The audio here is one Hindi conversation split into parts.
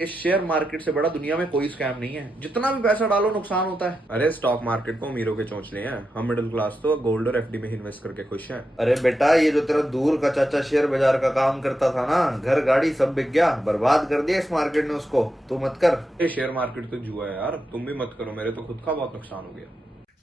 इस शेयर मार्केट से बड़ा दुनिया में कोई स्कैम नहीं है। जितना भी पैसा डालो नुकसान होता है। अरे स्टॉक मार्केट को अमीरों के चौंचले हैं। हम मिडिल क्लास तो गोल्ड और एफडी में ही इन्वेस्ट करके खुश हैं। अरे बेटा, ये जो तेरा दूर का चाचा शेयर बाजार का काम करता था ना, घर गाड़ी सब बिक गया, बर्बाद कर दिया इस मार्केट ने उसको। तू मत कर। ये शेयर मार्केट तो जुआ है यार, तुम भी मत करो, मेरे तो खुद का बहुत नुकसान हो गया।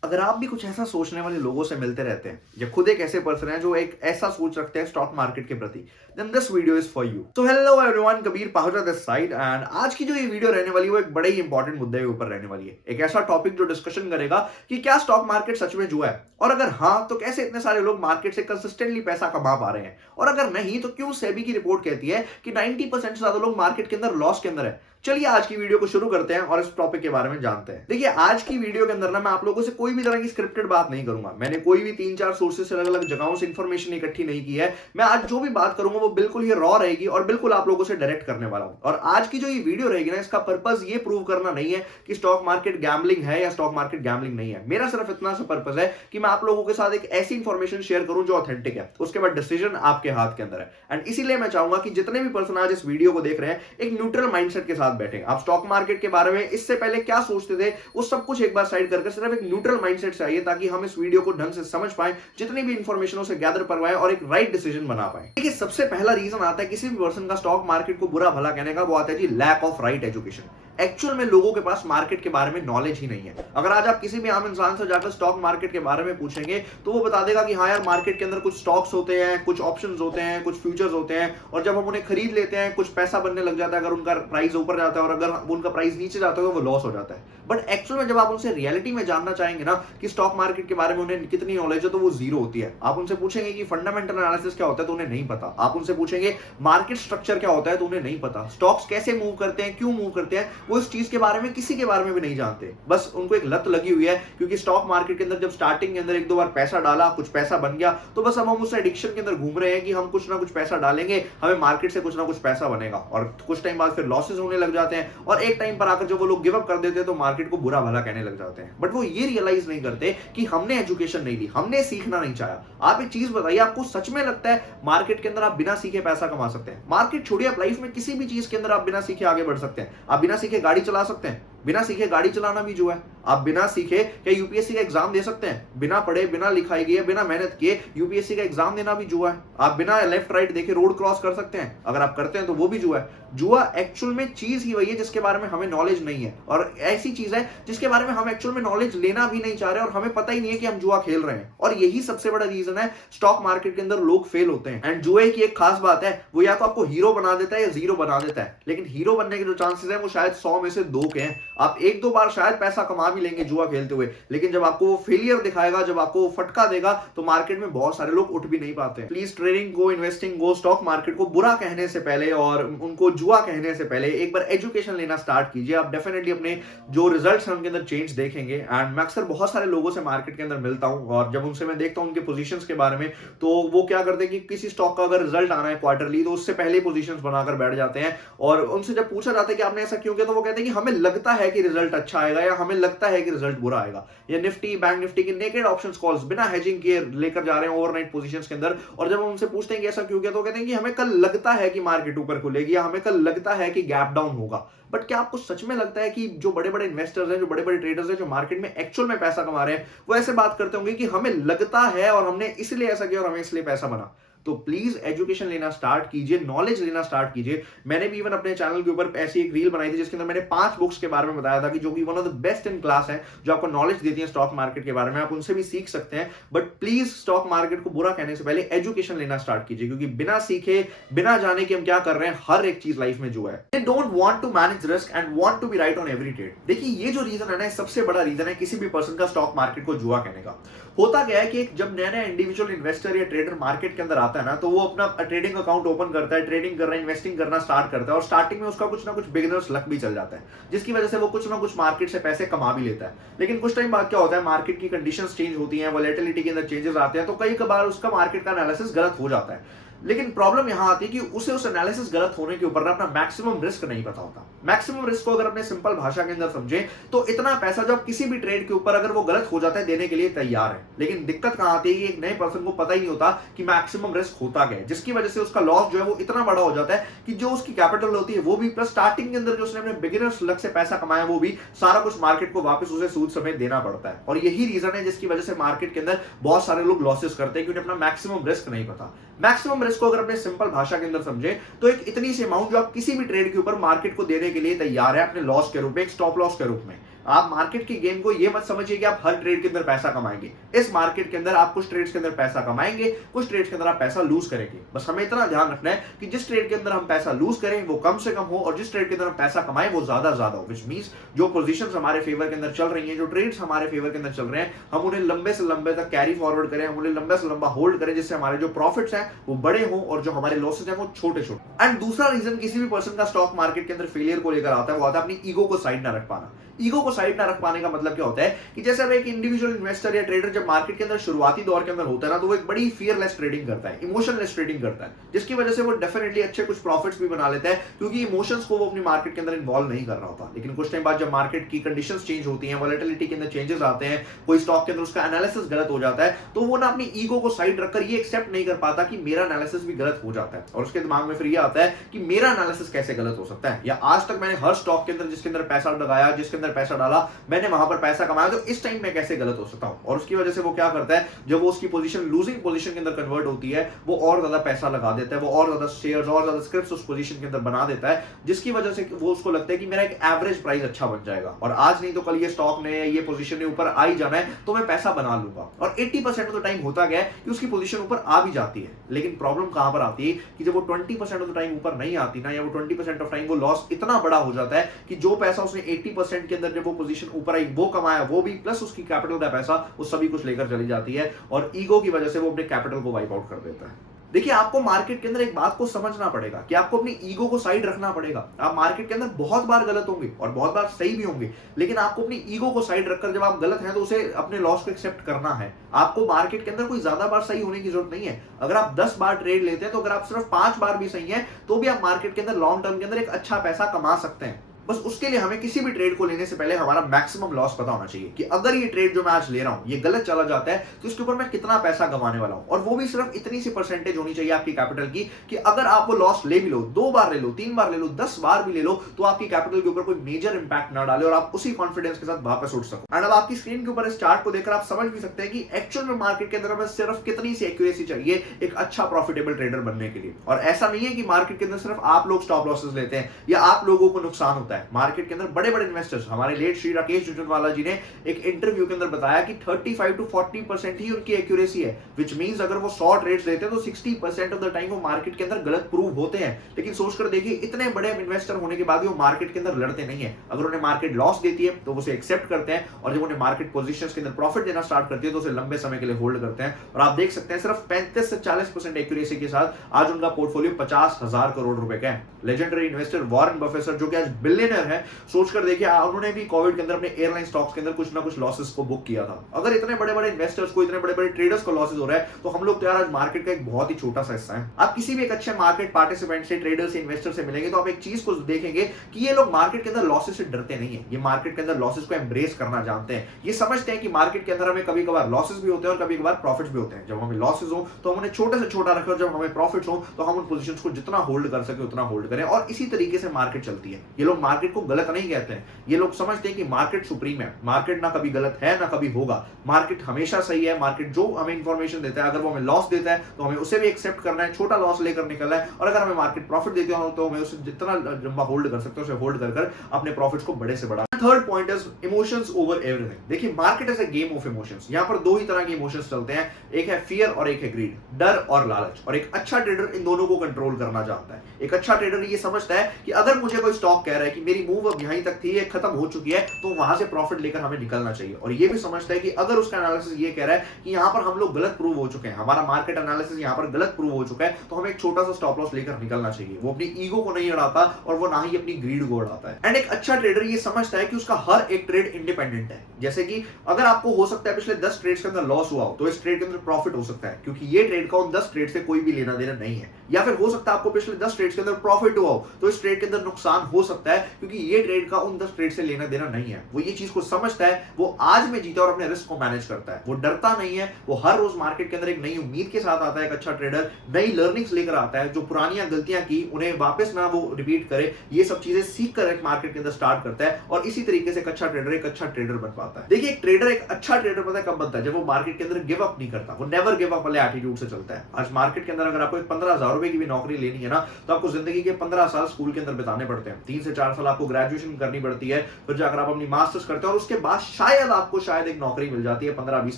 अगर आप भी कुछ ऐसा सोचने वाले लोगों से मिलते रहते हैं या खुद एक ऐसे पर्सन है जो एक ऐसा सोच रखते हैं स्टॉक मार्केट के प्रति, then this video is for you. तो hello everyone, Kabir Pahuja this side and आज की जो ये वीडियो रहने वाली है वो एक बड़े ही इंपॉर्टेंट मुद्दे के ऊपर रहने वाली है। एक ऐसा टॉपिक जो डिस्कशन करेगा कि क्या स्टॉक मार्केट सच में जुआ है, और अगर हाँ तो कैसे इतने सारे लोग मार्केट से कंसिस्टेंटली पैसा कमा पा रहे हैं, और अगर नहीं तो क्यों सेबी की रिपोर्ट कहती है कि 90% से ज्यादा लोग मार्केट के अंदर लॉस के अंदर है। चलिए आज की वीडियो को शुरू करते हैं और इस टॉपिक के बारे में जानते हैं। देखिए, आज की वीडियो के अंदर ना मैं आप लोगों से कोई भी तरह की स्क्रिप्टेड बात नहीं करूंगा। मैंने कोई भी 3-4 सोर्सेस से अलग अलग जगहों से इंफॉर्मेशन इकट्ठी नहीं की है। मैं आज जो भी बात करूंगा वो बिल्कुल ही रॉ रहेगी और बिल्कुल आप लोगों से डायरेक्ट करने वाला हूं। और आज की जो ये वीडियो रहेगी ना, इसका पर्पस ये प्रूव करना नहीं है कि स्टॉक मार्केट गैम्बलिंग है या स्टॉक मार्केट गैम्बलिंग नहीं है। मेरा सिर्फ इतना सा पर्पस है कि मैं आप लोगों के साथ एक ऐसी इंफॉर्मेशन शेयर करूं जो ऑथेंटिक है। उसके बाद डिसीजन आपके हाथ के अंदर है। एंड इसीलिए मैं चाहूंगा कि जितने भी पर्सन आज इस वीडियो को देख रहे हैं, एक न्यूट्रल माइंडसेट के साथ बैठे। आप स्टॉक मार्केट के बारे में इससे पहले क्या सोचते थे वो सब कुछ एक बार साइड करके सिर्फ एक न्यूट्रल माइंडसेट से आइए, ताकि हम इस वीडियो को ढंग से समझ पाए, जितनी भी इंफॉर्मेशन उसे गैदर करवाएं और एक राइट डिसीजन बना पाए। देखिए, सबसे पहला रीजन आता है किसी भी पर्सन का स्टॉक मार्केट को बुरा भला कहने का, वो आता है जी lack of right education. Actual में लोगों के पास मार्केट के बारे में नॉलेज ही नहीं है। अगर आज आप किसी भी आम इंसान से जाकर स्टॉक मार्केट के बारे में पूछेंगे तो वो बता देगा कि हाँ यार, मार्केट के अंदर कुछ स्टॉक्स होते हैं, कुछ ऑप्शंस होते हैं, कुछ फ्यूचर्स होते हैं, और जब हम उन्हें खरीद लेते हैं कुछ पैसा बनने लग जाता है अगर उनका प्राइस ऊपर जाता है, और अगर उनका प्राइस नीचे जाता है तो वो लॉस हो जाता है। बट एक्चुअल में जब आप उनसे रियलिटी में जानना चाहेंगे ना कि स्टॉक मार्केट के बारे में उन्हें कितनी नॉलेज है, तो वो जीरो होती है। आप उनसे पूछेंगे कि फंडामेंटल एनालिसिस क्या होता है तो उन्हें नहीं पता। आप उनसे पूछेंगे मार्केट स्ट्रक्चर क्या होता है तो उन्हें नहीं पता। स्टॉक्स कैसे मूव करते हैं, क्यों मूव करते हैं, वो इस चीज के बारे में किसी के बारे में भी नहीं जानते। बस उनको एक लत लगी हुई है, क्योंकि स्टॉक मार्केट के अंदर जब स्टार्टिंग के अंदर एक दो बार पैसा डाला, कुछ पैसा बन गया, तो बस अब हम उस एडिक्शन के अंदर घूम रहे हैं कि हम कुछ ना कुछ पैसा डालेंगे, हमें मार्केट से कुछ ना कुछ पैसा बनेगा, और कुछ टाइम बाद फिर लॉसेस होने लग जाते हैं, और एक टाइम पर आकर जब वो लोग गिव अप कर देते हैं तो मार्केट को बुरा भला कहने लग जाते हैं। बट वो ये रियलाइज नहीं करते कि हमने एजुकेशन नहीं ली, हमने सीखना नहीं चाहा। आप एक चीज बताइए, आपको सच में लगता है मार्केट के अंदर आप बिना सीखे पैसा कमा सकते हैं? मार्केट छोड़िए, आप लाइफ में किसी भी चीज के अंदर आप बिना सीखे आगे बढ़ सकते हैं। आप बिना सीखे गाड़ी चला सकते हैं, बिना सीखे गाड़ी चलाना भी जुआ है। आप बिना सीखे क्या यूपीएससी का एग्जाम दे सकते हैं? बिना पढ़े, बिना लिखाई किए, बिना मेहनत किए यूपीएससी का एग्जाम देना भी जुआ है। आप बिना लेफ्ट राइट देखे रोड क्रॉस कर सकते हैं? अगर आप करते हैं तो वो भी जुआ है। जुआ एक्चुअल में चीज ही वही है जिसके बारे में हमें नॉलेज नहीं है, और ऐसी चीज है जिसके बारे में हम एक्चुअल में नॉलेज लेना भी नहीं चाह रहे और हमें पता ही नहीं है कि हम जुआ खेल रहे हैं। और यही सबसे बड़ा रीजन है स्टॉक मार्केट के अंदर लोग फेल होते हैं। एंड जुए की एक खास बात है, वो या तो आपको हीरो बना देता है या जीरो बना देता है, लेकिन हीरो बनने के जो चांसेस है वो शायद 100 में से 2 के हैं। आप एक दो बार शायद पैसा कमा भी लेंगे जुआ खेलते हुए, लेकिन जब आपको वो फेलियर दिखाएगा, जब आपको वो फटका देगा, तो मार्केट में बहुत सारे लोग उठ भी नहीं पाते। प्लीज ट्रेडिंग को, इन्वेस्टिंग को, स्टॉक मार्केट को बुरा कहने से पहले और उनको जुआ कहने से पहले एक बार एजुकेशन लेना स्टार्ट कीजिए। आप डेफिनेटली अपने जो रिजल्ट्स हैं उनके अंदर चेंज देखेंगे। एंड मैं अक्सर बहुत सारे लोगों से मार्केट के अंदर मिलता हूं, और जब उनसे मैं देखता हूं उनके पोजीशंस के बारे में, तो वो क्या करते हैं कि किसी स्टॉक का अगर रिजल्ट आना है क्वार्टरली, तो उससे पहले पोजीशंस बनाकर बैठ जाते हैं। और उनसे जब पूछा जाता है कि आपने ऐसा क्यों किया, तो वो कहते हैं कि हमें लगता है कि रिजल्ट अच्छा आएगा, या हमें लगता है कि रिजल्ट बुरा आएगा। या निफ्टी, बैंक निफ्टी के नेकेड ऑप्शंस कॉल्स बिना हेजिंग किए लेकर जा रहे हैं ओवरनाइट पोजीशंस के अंदर, और जब हम उनसे पूछते हैं कि ऐसा क्यों किया, तो कहते हैं कि हमें कल लगता है कि मार्केट ऊपर खुलेगी, या हमें कल लगता है कि गैप डाउन होगा। बट क्या आपको सच में लगता है कि जो बड़े बड़े इन्वेस्टर्स हैं, जो बड़े बड़े ट्रेडर्स हैं, जो मार्केट में एक्चुअल में पैसा कमा रहे हैं, वो ऐसे बात करते होंगे कि हमें लगता है और हमने इसलिए ऐसा किया और हमें इसलिए पैसा बना? तो प्लीज एजुकेशन लेना स्टार्ट कीजिए, नॉलेज लेना स्टार्ट कीजिए। मैंने भी इवन अपने चैनल के ऊपर ऐसी एक रील बनाई थी जिसके अंदर मैंने 5 बुक्स के बारे में बताया था कि जो कि one of the best in class है, जो आपको नॉलेज देती है स्टॉक मार्केट के बारे में। आप उनसे भी सीख सकते हैं, बट प्लीज स्टॉक मार्केट को बुरा कहने से पहले एजुकेशन लेना स्टार्ट कीजिए, क्योंकि बिना सीखे, बिना जाने कि हम क्या कर रहे हैं, हर एक चीज लाइफ में जो है, they don't want to manage risk and want to be right on every trade. देखिए, ये जो रीजन है ना, सबसे बड़ा रीजन है किसी भी पर्सन का स्टॉक मार्केट को जुआ कहने का। होता क्या है कि जब नया नया इंडिविजुअल इन्वेस्टर या ट्रेडर मार्केट के अंदर आता है ना, तो वो अपना ट्रेडिंग अकाउंट ओपन करता है, ट्रेडिंग कर रहा है, इन्वेस्टिंग करना स्टार्ट करता है, और स्टार्टिंग में उसका कुछ ना कुछ बिगिनर्स लक भी चल जाता है, जिसकी वजह से वो कुछ ना कुछ मार्केट से पैसे कमा भी लेता है। लेकिन कुछ टाइम बाद क्या होता है, मार्केट की कंडीशंस चेंज होती हैं, वोलेटिलिटी के अंदर चेंजेस आते हैं, तो कई बार उसका मार्केट का एनालिसिस गलत हो जाता है। लेकिन प्रॉब्लम यहां आती है कि उसे उस एनालिसिस गलत होने के ऊपर ना अपना मैक्सिमम रिस्क नहीं पता होता। मैक्सिमम रिस्क को अगर अपने सिंपल भाषा के अंदर समझे तो इतना पैसा जो आप किसी भी ट्रेड के ऊपर अगर वो गलत हो जाता है देने के लिए तैयार है, लेकिन दिक्कत कहां आती है कि एक नए पर्सन को पता ही नहीं होता कि मैक्सिमम रिस्क होता क्या है, जिसकी वजह से उसका लॉस जो है वो इतना बड़ा हो जाता है कि जो उसकी कैपिटल होती है वो भी, प्लस स्टार्टिंग के अंदर जो उसने अपने बिगिनर्स लक से पैसा कमाया वो भी, सारा कुछ मार्केट को वापस उसे सूद समेत देना पड़ता है। और यही रीजन है जिसकी वजह से मार्केट के अंदर बहुत सारे लोग लॉसेस करते हैं कि उन्हें अपना मैक्सिमम रिस्क नहीं पता। मैक्सिमम रिस्क को अगर अपने सिंपल भाषा के अंदर समझे तो एक इतनी सी अमाउंट जो आप किसी भी ट्रेड के ऊपर मार्केट को देने के लिए तैयार है अपने लॉस के रूप में, एक स्टॉप लॉस के रूप में। आप मार्केट की गेम को ये मत समझिए कि आप हर ट्रेड के अंदर पैसा कमाएंगे। इस मार्केट के अंदर आप कुछ ट्रेड्स के अंदर पैसा कमाएंगे, कुछ ट्रेड्स के अंदर आप पैसा लूज करेंगे। बस हमें इतना ध्यान रखना है कि जिस ट्रेड के अंदर हम पैसा लूज करें वो कम से कम हो और जिस ट्रेड के अंदर हम पैसा कमाएं वो ज्यादा हो। विच मींस जो पोजीशंस हमारे फेवर के अंदर चल रही हैं, जो ट्रेड्स हमारे फेवर के अंदर चल रहे हैं, हम उन्हें लंबे से लंबे तक कैरी फॉरवर्ड करें, हम उन्हें लंबे से लंबा होल्ड करें, जिससे हमारे जो प्रॉफिट्स हैं वो बड़े हों और जो हमारे लॉसेस हैं वो छोटे छोटे। एंड दूसरा रीजन किसी भी पर्सन का स्टॉक मार्केट के अंदर फेलियर को लेकर आता है वो आता है अपनी ईगो को साइड ना रख पाना। ईगो को साइड ना रख पाने का मतलब क्या होता है कि जैसे अब एक इंडिविजुअल इन्वेस्टर या ट्रेडर जब मार्केट के अंदर शुरुआती दौर के अंदर होता है ना, तो वो एक बड़ी फियरलेस ट्रेडिंग करता है, इमोशनलेस ट्रेडिंग करता है, जिसकी वजह से वो डेफिनेटली अच्छे कुछ प्रॉफिट्स भी बना लेता है क्योंकि इमोशंस को वो अपनी मार्केट के अंदर इन्वॉल्व नहीं कर रहा होता। लेकिन कुछ टाइम बाद जब मार्केट की कंडीशंस चेंज होती हैं, वॉलेटिलिटी के अंदर चेंजेस आते हैं, कोई स्टॉक के अंदर उसका एनालिसिस गलत हो जाता है, तो वो ना अपनी ईगो को साइड रखकर ये एक्सेप्ट नहीं कर पाता कि मेरा एनालिसिस भी गलत हो जाता है। और उसके दिमाग में फिर ये आता है कि मेरा एनालिसिस कैसे गलत हो सकता है, या आज तक मैंने हर स्टॉक के अंदर जिसके अंदर पैसा लगाया, जिसके अंदर पैसा डाला, मैंने वहां पर पैसा कमाया, तो इस टाइम में कैसे गलत हो सकता हूं। और उसकी वजह से वो क्या करता है, जब वो उसकी पोजीशन लूजिंग पोजीशन के अंदर कन्वर्ट होती है, वो और ज्यादा पैसा लगा देता है, वो और ज्यादा शेयर्स और ज्यादा स्क्रिप्ट्स उस पोजीशन के अंदर बना देता है, जिसकी वजह से वो उसको लगता है कि मेरा एक एवरेज प्राइस अच्छा बन जाएगा और आज नहीं तो कल ये स्टॉक ने, ये पोजीशन ने ऊपर आ ही जाना है तो मैं पैसा बना लूंगा। और 80% ऑफ द टाइम होता गया है कि उसकी पोजीशन ऊपर आ भी जाती है। लेकिन प्रॉब्लम कहां पर आती है कि जब वो 20% ऑफ द टाइम ऊपर नहीं आती ना, या वो 20% ऑफ टाइम वो लॉस इतना बड़ा हो जाता है कि जो पैसा उसने 80% के अंदर जब वो पोजीशन ऊपर आई वो कमाया, वो भी प्लस उसकी कैपिटल का पैसा, वो सभी कुछ लेकर चली जाती है और ईगो की वजह से वो अपने कैपिटल को वाइप आउट कर देता है। देखिए, आपको मार्केट के अंदर एक बात को समझना पड़ेगा कि आपको अपनी ईगो को साइड रखना पड़ेगा। आप मार्केट के अंदर बहुत बार गलत होंगे और बहुत बार सही भी होंगे, लेकिन आपको अपनी ईगो को साइड रखकर जब आप गलत हैं तो उसे अपने लॉस को एक्सेप्ट करना है। आपको मार्केट के अंदर कोई ज्यादा बार सही होने की जरूरत नहीं है। अगर आप 10 बार ट्रेड लेते हैं तो अगर आप सिर्फ 5 बार भी सही हैं तो भी आप मार्केट के अंदर लॉन्ग टर्म के अंदर एक अच्छा पैसा कमा सकते हैं। बस उसके लिए हमें किसी भी ट्रेड को लेने से पहले हमारा मैक्सिमम लॉस पता होना चाहिए कि अगर ये ट्रेड जो मैं आज ले रहा हूं ये गलत चला जाता है तो इसके ऊपर मैं कितना पैसा गंवाने वाला हूं। और वो भी सिर्फ इतनी सी परसेंटेज होनी चाहिए आपकी कैपिटल की कि अगर आप वो लॉस ले भी लो, 2 बार ले लो, 3 बार ले लो, 10 बार भी ले लो, तो आपकी कैपिटल के ऊपर कोई मेजर इंपैक्ट ना डाले और आप उसी कॉन्फिडेंस के साथ वापस उठ सको। एंड अब आपकी स्क्रीन के ऊपर इस चार्ट को देखकर आप समझ भी सकते हैं कि एक्चुअल में मार्केट के अंदर हमें सिर्फ कितनी सी एक्यूरेसी चाहिए एक अच्छा प्रॉफिटेबल ट्रेडर बनने के लिए। और ऐसा नहीं है कि मार्केट के अंदर सिर्फ आप लोग स्टॉप लॉसेस लेते हैं या आप लोगों को नुकसान होता है। मार्केट के अंदर बड़े बड़े इन्वेस्टर्स, हमारे लेट श्री राकेश झुंझुनवाला जी ने एक इंटरव्यू के अंदर बताया कि 35 to 40% ही उनकी एक्यूरेसी है, विच मींस अगर वो 100 ट्रेड्स लेते हैं तो 60% ऑफ द टाइम वो मार्केट के अंदर गलत प्रूव होते हैं। लेकिन सोचकर देखिए, इतने बड़े इन्वेस्टर होने के बाद भी वो मार्केट के अंदर लड़ते नहीं है। अगर उन्हें मार्केट लॉस देती है तो उसे एक्सेप्ट करते हैं और जब उन्हें मार्केट पोजीशंस के अंदर प्रॉफिट देना स्टार्ट करती है तो उसे लंबे समय के लिए होल्ड करते हैं। और आप देख सकते हैं सिर्फ 35 से 40% एक्यूरेसी के साथ आज उनका पोर्टफोलियो 50,000 करोड़ रुपए का है। लेजेंडरी इन्वेस्टर वॉरेन बफेट जो कि आज बिलियनर है, सोचकर देखिए उन्होंने भी कोविड के अंदर अपने एयरलाइन स्टॉक्स के अंदर कुछ ना कुछ लॉसेस को बुक किया था। अगर इतने बड़े बड़े इन्वेस्टर्स को, इतने बड़े बड़े ट्रेडर्स को लॉसेस हो रहा है तो हम लोग तो यार आज मार्केट का एक बहुत ही छोटा सा हिस्सा है। आप किसी भी एक अच्छे मार्केट पार्टिसिपेंट से, ट्रेडर से, इन्वेस्टर से मिलेंगे तो आप एक चीज को देखेंगे कि ये लोग मार्केट के अंदर लॉसेस से डरते नहीं है। ये मार्केट के अंदर लॉसेस को एम्ब्रेस करना जानते हैं। ये समझते हैं कि मार्केट के अंदर हमें कभी कभार लॉसेस भी होते हैं और कभी कभार प्रॉफिट्स भी होते हैं। जब हमें लॉसेस हो तो हम उन्हें छोटे से छोटा रखें और जब हमें प्रॉफिट्स हो तो हम उन पोजीशंस को जितना होल्ड कर सके उतना होल्ड करें। और इसी तरीके से मार्केट चलती है। ये लोग मार्केट को गलत नहीं कहते हैं। ये लोग समझते हैं कि मार्केट सुप्रीम है, मार्केट ना कभी गलत है ना कभी होगा, मार्केट हमेशा सही है। मार्केट जो हमें इंफॉर्मेशन देता है, अगर वो हमें लॉस देता है तो हमें उसे भी एक्सेप्ट करना है, छोटा लॉस लेकर निकलना है। और अगर हमें मार्केट प्रॉफिट देती हो तो हमें उसे जितना लंबा होल्ड कर सकते हैं उसे होल्ड कर अपने प्रॉफिट्स को बड़े से बड़ा। Third point is emotions over everything. देखिए, market is a game of emotions. यहां पर 2 ही तरह के इमोशंस चलते हैं, एक है फियर और एक है ग्रीड, डर और लालच। और एक अच्छा ट्रेडर इन दोनों को कंट्रोल करना जानता है। एक अच्छा ट्रेडर ये समझता है कि अगर मुझे कोई स्टॉक कह रहा है कि मेरी मूव अब यहीं तक थी, ये खत्म हो चुकी है, तो वहां से प्रॉफिट लेकर हमें निकलना चाहिए। और ये भी समझता है कि अगर उसका एनालिसिस ये कह रहा है कि यहाँ पर हम लोग गलत प्रूव हो चुके हैं, हमारा मार्केट एनालिसिस यहाँ पर गलत प्रूव हो चुका है, तो हमें एक छोटा सा स्टॉप लॉस लेकर निकलना चाहिए। वो अपनी ईगो को नहीं उड़ाता और वो ना ही अपनी ग्रीड को उड़ाता है। एंड एक अच्छा ट्रेडर ये समझता है कि उसका हर एक ट्रेड इंडिपेंडेंट है। जैसे कि अगर आपको हो सकता है पिछले 10 ट्रेड्स के अंदर लॉस हुआ हो, तो इस ट्रेड के अंदर प्रॉफिट हो सकता है, क्योंकि ये ट्रेड का उन 10 ट्रेड से कोई भी लेना देना नहीं है। या फिर हो सकता है आपको पिछले 10 ट्रेड्स के अंदर प्रॉफिट हुआ हो, तो इस ट्रेड के अंदर नुकसान हो सकता है, क्योंकि ये ट्रेड का उन 10 ट्रेड से लेना देना नहीं है। वो ये चीज को समझता है, वो आज में जीता और अपने रिस्क को मैनेज करता है। वो डरता नहीं है, वो हर रोज मार्केट के अंदर एक नई उम्मीद के साथ आता है। एक अच्छा ट्रेडर नई लर्निंग्स लेकर आता है, जो पुरानियां गलतियां की उन्हें वापस ना वो रिपीट करे, ये सब चीजें सीख कर एक मार्केट के अंदर स्टार्ट करता है। और इसी तरीके से एक अच्छा ट्रेडर बन पाता है। देखिए, एक ट्रेडर एक अच्छा ट्रेडर पता है कब बनता है? जब वो मार्केट के अंदर गिव अप नहीं करता, वो नेवर गिव अप वाले एटीट्यूड से चलता है। आज मार्केट के अंदर अगर आपको 15,000 रुपए की भी नौकरी लेनी है ना, तो आपको जिंदगी के 15 साल स्कूल के अंदर बिताने पड़ते हैं। 3 से 4 साल आपको ग्रेजुएशन करनी पड़ती है, फिर जाकर आप अपनी मास्टर्स करते हैं, और उसके बाद शायद एक नौकरी मिल जाती है 15, 20,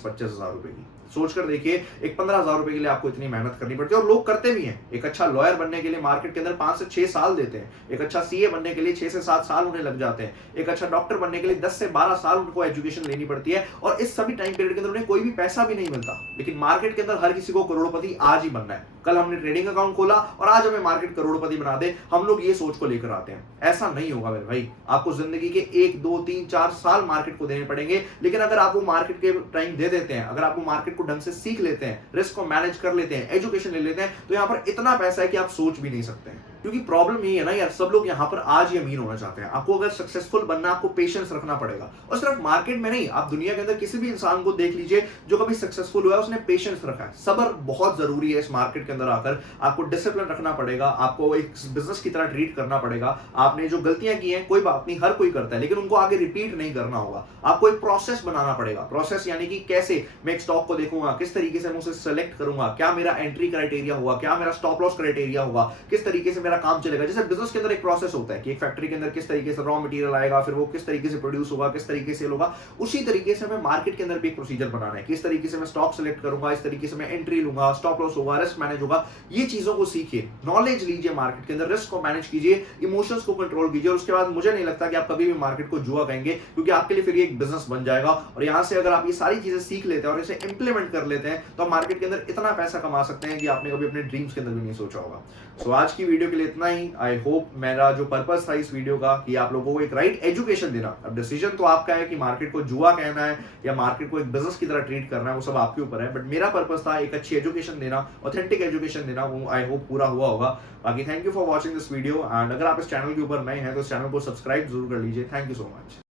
25,000 रुपए की। सोचकर देखिए, एक 15,000 रुपए के लिए आपको इतनी मेहनत करनी पड़ती है, और लोग करते भी हैं। एक अच्छा लॉयर बनने के लिए मार्केट के अंदर 5 से 6 साल देते हैं। एक अच्छा सीए बनने के लिए 6 से 7 साल उन्हें लग जाते हैं। एक अच्छा डॉक्टर बनने के लिए 10 से 12 साल उनको एजुकेशन लेनी पड़ती है, और इस सभी टाइम पीरियड के अंदर उन्हें कोई भी पैसा भी नहीं मिलता। लेकिन मार्केट के अंदर हर किसी को करोड़पति आज ही बनना है। कल हमने ट्रेडिंग अकाउंट खोला और आज हमें मार्केट करोड़पति बना दे, हम लोग ये सोच को लेकर आते हैं। ऐसा नहीं होगा मेरे भाई। आपको जिंदगी के 1, 2, 3, 4 साल मार्केट को देने पड़ेंगे। लेकिन अगर आप वो मार्केट के टाइम दे देते हैं, अगर आप वो मार्केट को ढंग से सीख लेते हैं, रिस्क को मैनेज कर लेते हैं, एजुकेशन ले लेते हैं, तो यहाँ पर इतना पैसा है कि आप सोच भी नहीं सकते हैं। क्योंकि प्रॉब्लम ये है ना यार, सब लोग यहाँ पर आज ही अमीर होना चाहते हैं। आपको अगर सक्सेसफुल बनना, आपको पेशेंस रखना पड़ेगा। और सिर्फ मार्केट में नहीं, आप दुनिया के अंदर किसी भी इंसान को देख लीजिए जो कभी सक्सेसफुल हुआ है, उसने पेशेंस रखा है। सब्र बहुत जरूरी है इस मार्केट के अंदर आकर। आपको डिसिप्लिन रखना पड़ेगा, आपको एक बिजनेस की तरह ट्रीट करना पड़ेगा। आपने जो गलतियां की हैं, कोई बात नहीं, हर कोई करता है, लेकिन उनको आगे रिपीट नहीं करना होगा। आपको एक प्रोसेस बनाना पड़ेगा। प्रोसेस यानी कि कैसे मैं एक स्टॉक को देखूंगा, किस तरीके से मैं उसे सेलेक्ट करूंगा, क्या मेरा एंट्री क्राइटेरिया होगा, क्या मेरा स्टॉप लॉस क्राइटेरिया होगा, किस तरीके से मेरा काम चलेगा। जैसे बिजनेस के अंदर एक प्रोसेस होता है कि एक फैक्ट्री के अंदर किस तरीके से रॉ मटेरियल आएगा, फिर वो किस तरीके से प्रोड्यूस होगा, किस तरीके से होगा, उसी तरीके से हमें मार्केट के अंदर भी एक प्रोसीजर बनाना है। किस तरीके से मैं स्टॉक सेलेक्ट करूंगा, इस तरीके से मैं एंट्री लूंगा, स्टॉप लॉस होगा, रिस्क मैनेज होगा। ये चीजों को सीखिए, नॉलेज लीजिए मार्केट के अंदर, रिस्क को मैनेज कीजिए, इमोशंस को कंट्रोल कीजिए। और उसके बाद मुझे नहीं लगता कि आप कभी भी मार्केट को जुआ कहेंगे, क्योंकि आपके लिए फिर ये एक बिजनेस बन जाएगा। और यहां से अगर आप ये सारी चीजें सीख लेते हैं और इसे इंप्लीमेंट कर लेते हैं, तो आप मार्केट के अंदर इतना पैसा कमा सकते हैं कि आपने कभी अपने ड्रीम्स के अंदर भी नहीं सोचा होगा। सो आज की वीडियो के लिए इतना ही। आई होप मेरा जो पर्पस था इस वीडियो का कि आप लोगों को एक राइट एजुकेशन देना। अब डिसीजन तो आपका है कि मार्केट को जुआ कहना है या मार्केट को एक बिजनेस की तरह ट्रीट करना है, वो सब आपके ऊपर है। बट मेरा पर्पस था एक अच्छी एजुकेशन देना, ऑथेंटिक एजुकेशन देना। वो आई होप पूरा हुआ होगा। बाकी thank you for watching this video, and अगर आप इस चैनल के ऊपर नए हैं तो इस चैनल को सब्सक्राइब जरूर कर लीजिए। Thank you so much.